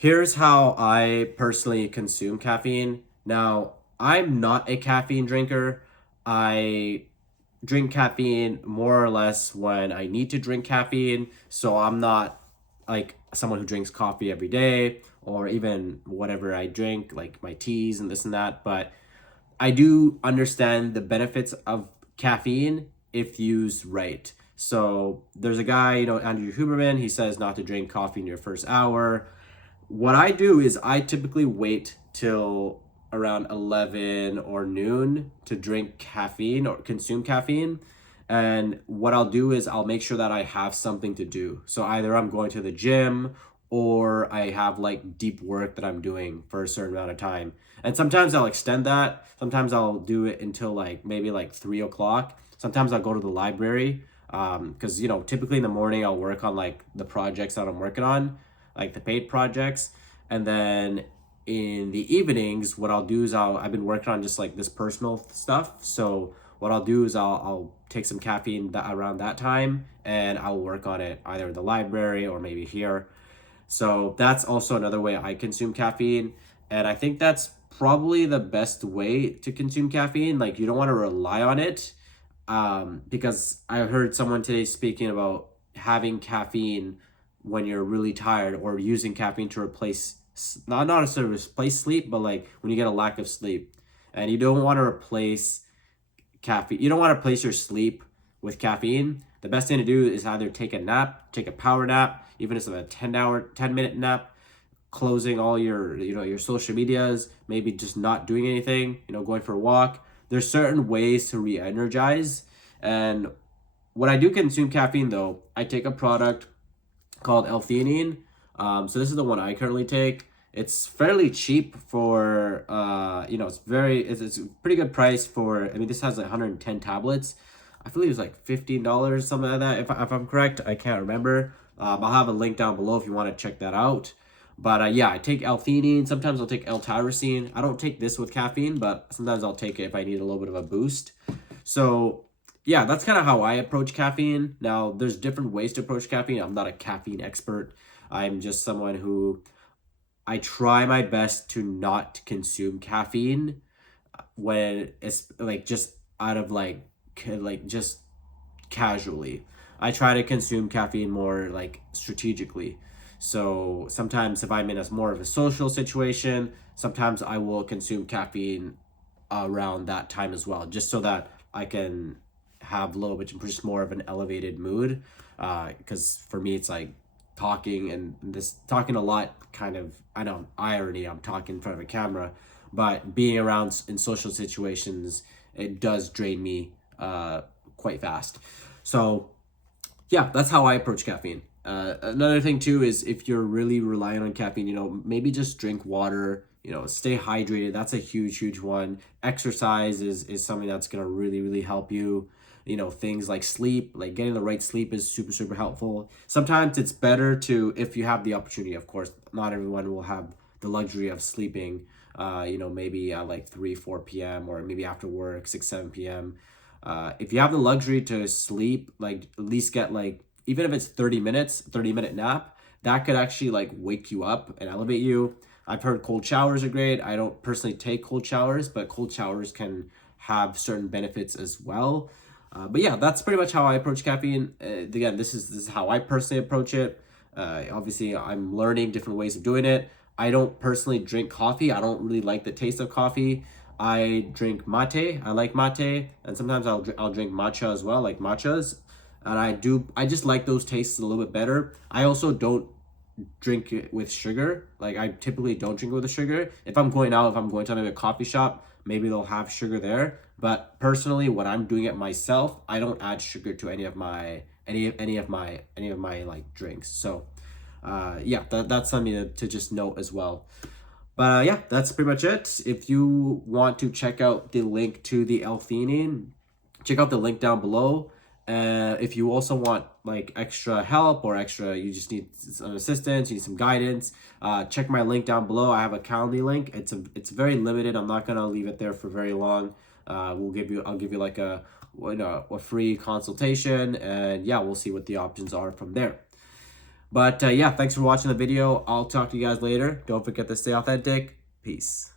Here's how I personally consume caffeine. Now, I'm not a caffeine drinker. I drink caffeine more or less when I need to drink caffeine. So I'm not like someone who drinks coffee every day or even whatever I drink, like my teas and this and that. But I do understand the benefits of caffeine if used right. So there's a guy, Andrew Huberman, he says not to drink coffee in your first hour. What I do is I typically wait till around 11 or noon to drink caffeine or consume caffeine. And what I'll do is I'll make sure that I have something to do. So either I'm going to the gym or I have like deep work that I'm doing for a certain amount of time. And sometimes I'll extend that. Sometimes I'll do it until like maybe like 3 o'clock. Sometimes I'll go to the library because typically in the morning I'll work on like the projects that I'm working on, like the paid projects. And then in the evenings, what I'll do is I've been working on just like this personal stuff. So what I'll do is I'll take some caffeine around that time and I'll work on it either in the library or maybe here. So that's also another way I consume caffeine. And I think that's probably the best way to consume caffeine. Like you don't want to rely on it, because I heard someone today speaking about having caffeine when you're really tired or using caffeine to replace, not necessarily replace sleep, but like when you get a lack of sleep. And you don't want to replace caffeine. You don't want to replace your sleep with caffeine. The best thing to do is either take a nap, take a power nap, even if it's a 10-minute nap, closing all your, your social medias, maybe just not doing anything, going for a walk. There's certain ways to re-energize. And when I do consume caffeine though, I take a product called L-theanine. So this is the one I currently take. It's fairly cheap for it's a pretty good price for. I mean, this has like 110 tablets. I believe it was like $15, something like that. If I'm correct, I can't remember. I'll have a link down below if you want to check that out. But yeah, I take L-theanine. Sometimes I'll take L-tyrosine. I don't take this with caffeine, but sometimes I'll take it if I need a little bit of a boost. So yeah, that's kind of how I approach caffeine. Now, there's different ways to approach caffeine. I'm not a caffeine expert. I'm just someone who I try my best to not consume caffeine when it's like just out of like just casually. I try to consume caffeine more like strategically. So sometimes if I'm in a more of a social situation, sometimes I will consume caffeine around that time as well, just so that I can have a little bit just more of an elevated mood. Because for me, it's like talking and this talking a lot kind of, I know irony, I'm talking in front of a camera, but being around in social situations, it does drain me quite fast. So yeah, that's how I approach caffeine. Another thing too is if you're really relying on caffeine, maybe just drink water, stay hydrated. That's a huge one. Exercise is something that's going to really help you. Things like sleep, like getting the right sleep is super helpful. Sometimes it's better to, if you have the opportunity, of course, not everyone will have the luxury of sleeping, maybe at like 3 4 p.m. or maybe after work 6 7 p.m. If you have the luxury to sleep, like at least get like, even if it's 30 minute nap, that could actually like wake you up and elevate you. I've heard cold showers are great. I don't personally take cold showers, but cold showers can have certain benefits as well. But yeah, that's pretty much how I approach caffeine. Again, this is how I personally approach it. Obviously, I'm learning different ways of doing it. I don't personally drink coffee. I don't really like the taste of coffee. I drink mate. I like mate, and sometimes I'll drink matcha as well, like matchas. And I just like those tastes a little bit better. I also don't drink it with sugar. Like I typically don't drink it with the sugar. If I'm going out, if I'm going to maybe a coffee shop, maybe they'll have sugar there. But personally, when I'm doing it myself, I don't add sugar to any of my like drinks. So yeah, that's something to just note as well. But yeah, that's pretty much it. If you want to check out the link to the L-theanine, check out the link down below. If you also want like extra help or you just need some assistance, you need some guidance, check my link down below. I have a Calendly link. It's very limited. I'm not gonna leave it there for very long. I'll give you like a free consultation, and yeah, we'll see what the options are from there. But yeah, thanks for watching the video. I'll talk to you guys later. Don't forget to stay authentic. Peace.